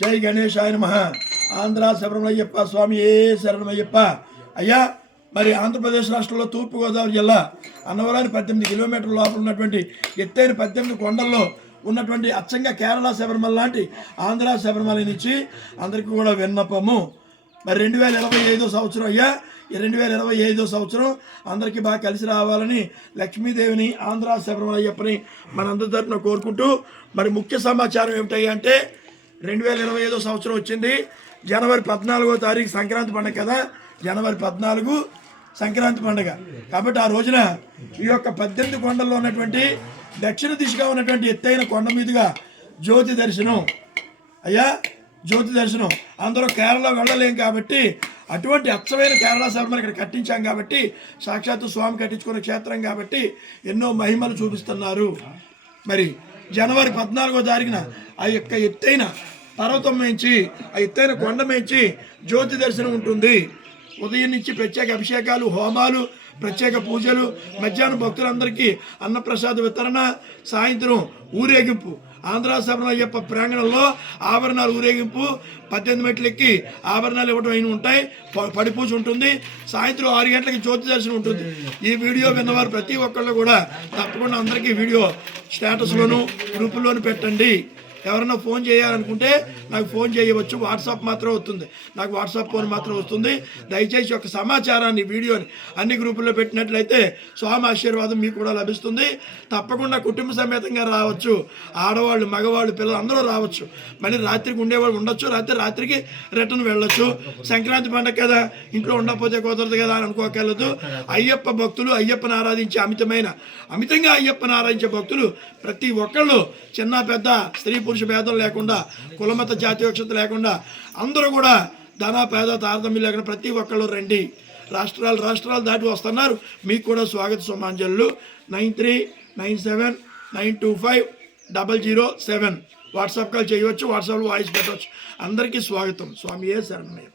జై గణేశాయ నమః. ఆంధ్ర శబరిమలయ్యప్ప స్వామి ఏ శరణమయ్యప్ప. అయ్యా మరి ఆంధ్రప్రదేశ్ రాష్ట్రంలో తూర్పుగోదావరి జిల్లా అన్నవరాని 18 కిలోమీటర్ల లోపల ఉన్నటువంటి ఎత్తైన 18 కొండల్లో ఉన్నటువంటి అచ్చంగా కేరళ శబరిమల లాంటి ఆంధ్ర శబరిమల నుంచి అందరికీ కూడా విన్నపము. మరి 2025 సంవత్సరం అయ్యా, ఈ 2025 సంవత్సరం అందరికీ బాగా కలిసి రావాలని లక్ష్మీదేవిని ఆంధ్ర శబరిమలయ్యప్పని మనందరి తరఫున కోరుకుంటూ మరి ముఖ్య సమాచారం ఏమిటయ్యా అంటే 2025 సంవత్సరం వచ్చింది. జనవరి 14వ తారీఖు సంక్రాంతి పండుగ కదా, జనవరి 14 సంక్రాంతి పండుగ. కాబట్టి ఆ రోజున ఈ యొక్క 18 కొండల్లో ఉన్నటువంటి దక్షిణ దిశగా ఉన్నటువంటి ఎత్తైన కొండ మీదుగా జ్యోతి దర్శనం. అయ్యా జ్యోతి దర్శనం అందరూ కేరళ వెళ్ళలేం కాబట్టి అటువంటి అచ్చమైన కేరళ శబరిమల ఇక్కడ కట్టించాం కాబట్టి, సాక్షాత్తు స్వామి కట్టించుకున్న క్షేత్రం కాబట్టి ఎన్నో మహిమలు చూపిస్తున్నారు. మరి జనవరి 14వ తారీఖున ఆ యొక్క ఎత్తైన పర్వతం మేంచి ఆ ఎత్తైన కొండ మేంచి జ్యోతి దర్శనం ఉంటుంది. ఉదయం నుంచి ప్రత్యేక అభిషేకాలు, హోమాలు, ప్రత్యేక పూజలు, మధ్యాహ్నం భక్తులందరికీ అన్నప్రసాద వితరణ, సాయంత్రం ఊరేగింపు. ఆంధ్ర శబరిమలయ్యప్ప ప్రాంగణంలో ఆభరణాలు ఊరేగింపు, 18 మెట్లెక్కి ఆభరణాలు ఇవ్వడం అయిన ఉంటాయి, పడి పూజ ఉంటుంది. సాయంత్రం 6 గంటలకి జ్యోతి దర్శనం ఉంటుంది. ఈ వీడియో విన్నవారు ప్రతి ఒక్కళ్ళు కూడా తప్పకుండా అందరికీ వీడియో స్టేటస్లోను గ్రూపుల్లోనూ పెట్టండి. ఎవరైనా ఫోన్ చేయాలనుకుంటే నాకు ఫోన్ చేయవచ్చు, వాట్సాప్ మాత్రం వస్తుంది, నాకు వాట్సాప్ ఫోన్ మాత్రం వస్తుంది. దయచేసి ఒక సమాచారాన్ని వీడియోని అన్ని గ్రూపుల్లో పెట్టినట్లయితే స్వామి ఆశీర్వాదం మీకు కూడా లభిస్తుంది. తప్పకుండా కుటుంబ సమేతంగా రావచ్చు, ఆడవాళ్ళు, మగవాళ్ళు, పిల్లలు అందరూ రావచ్చు. మళ్ళీ రాత్రికి ఉండేవాళ్ళు ఉండొచ్చు, రాత్రికి రిటర్న్ వెళ్ళొచ్చు. సంక్రాంతి పండుగ కదా, ఇంట్లో ఉండకపోతే కుదరదు కదా అని అనుకోగలదు. అయ్యప్ప భక్తులు, అయ్యప్పని ఆరాధించే అమితంగా అయ్యప్పని ఆరాధించే భక్తులు ప్రతి ఒక్కళ్ళు, చిన్న పెద్ద, స్త్రీ పురుష భేదం లేకుండా, కులమత జాతీయోక్షత లేకుండా అందరూ కూడా ధన పేద తారతమ్యం లేకుండా ప్రతి ఒక్కళ్ళు రండి. రాష్ట్రాలు దాటి వస్తున్నారు. మీకు కూడా స్వాగత సుమాంజలు. 9397925007 వాట్సాప్ కాల్ చేయవచ్చు, వాట్సాప్లో వాయిస్ పెట్టవచ్చు. అందరికీ స్వాగతం. స్వామి ఏ శరణమయ్య.